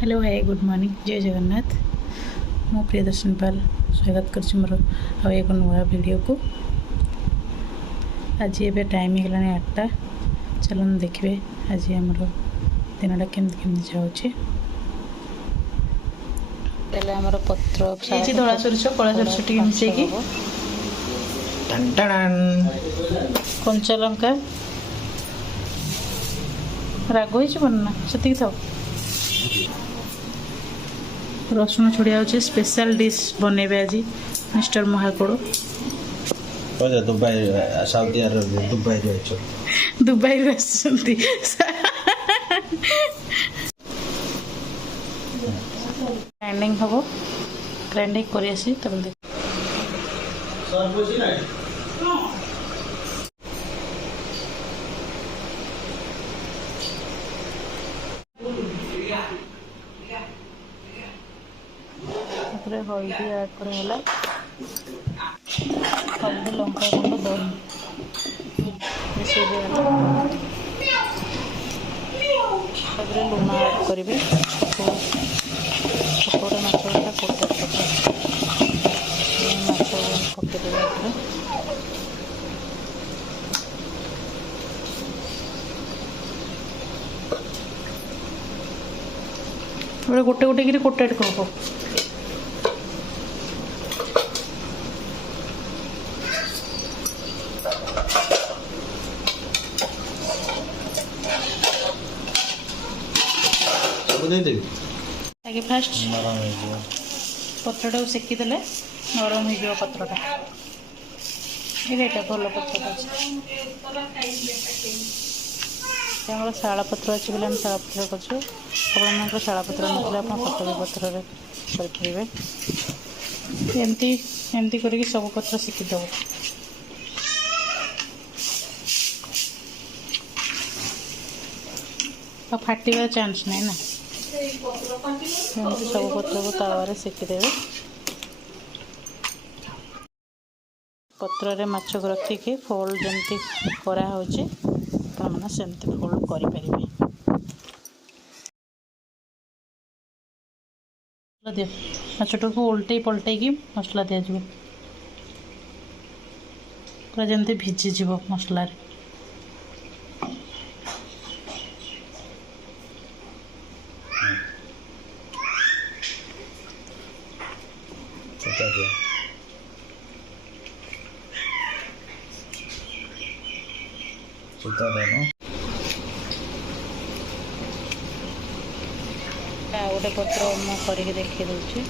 Hello hi good morning जय जगन्नाथ मु प्रियदर्शन पाल स्वागत कर मोर आ एक नुआ वीडियो को आज ये टाइम होगा 8टा चलन देखिए आज आम दिनटा केमती जाऊँगी आमर पत्र धला सोरिष कला सोरिष टी मिसेकी कंचा लंका राग होना से था रसुण छुड़िया होची स्पेशल डिश बनेबे आज मिस्टर महाकोड़ दुबई सऊदी अरब दुबई आसछंती ग्राइंडिंग हबो ग्राइंडिंग करी आसी तब देख हल्दी ऐड कराला हल्दी लंका गुंड दही मिसई लुण ऐड करी छोटा माछटा कोटे माछ पकईदेवे गोटे गोटे कोटेड करब आगे फास्ट पत्रटा सेकिदेले नरम हो पत्रटा ये भल पत्रटा आम शाला पत्र अच्छे बोले शाला पत्र कर शाला पत्र ना पतली पत्र करेंगे एमती करके सब पत्र सेकिदेव फाटिबार चांस नहीं ना सब पत्र को तावा सेकिदेवे पत्र माछ को रखिकी फोल्ड जमती कराऊँचे मैंने सेमती फोल्ड करें दियो माछटा को उल्टे पलटे मसला दिज्व पूरा जमती भिजिज मसलार गोटे पत्र मुझे देखी दूसरी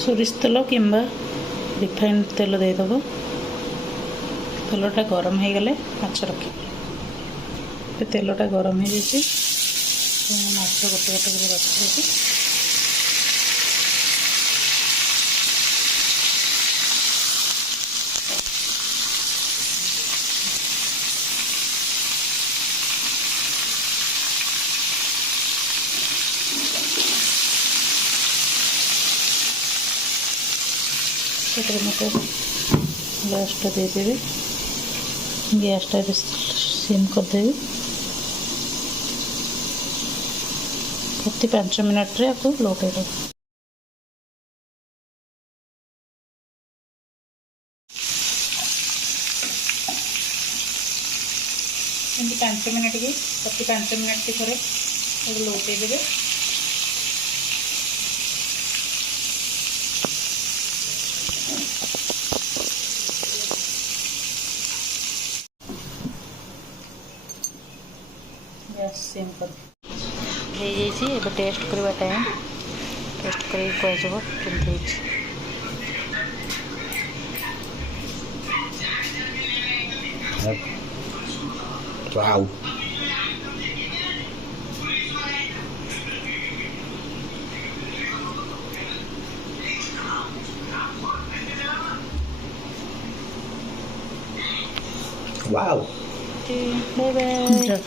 सोरिष तेल कि रिफाइंड तेल देदेव तेलटा गरम हो गले माछ रखी तेलटा गरम हो जाए माछ गोटे गोटे कर रखी मत गैसटा देदेवी गैसटा सिम करदेवी प्रति 5 मिनट आपको लौटे दो 5 मिनट की प्रति 5 मिनट की थोड़े लौटे देवे सेम कर टेस्ट करवा टाइम टेस्ट कर कहजब केमती वाओ वाओ ରଖୁଛି। Bye bye.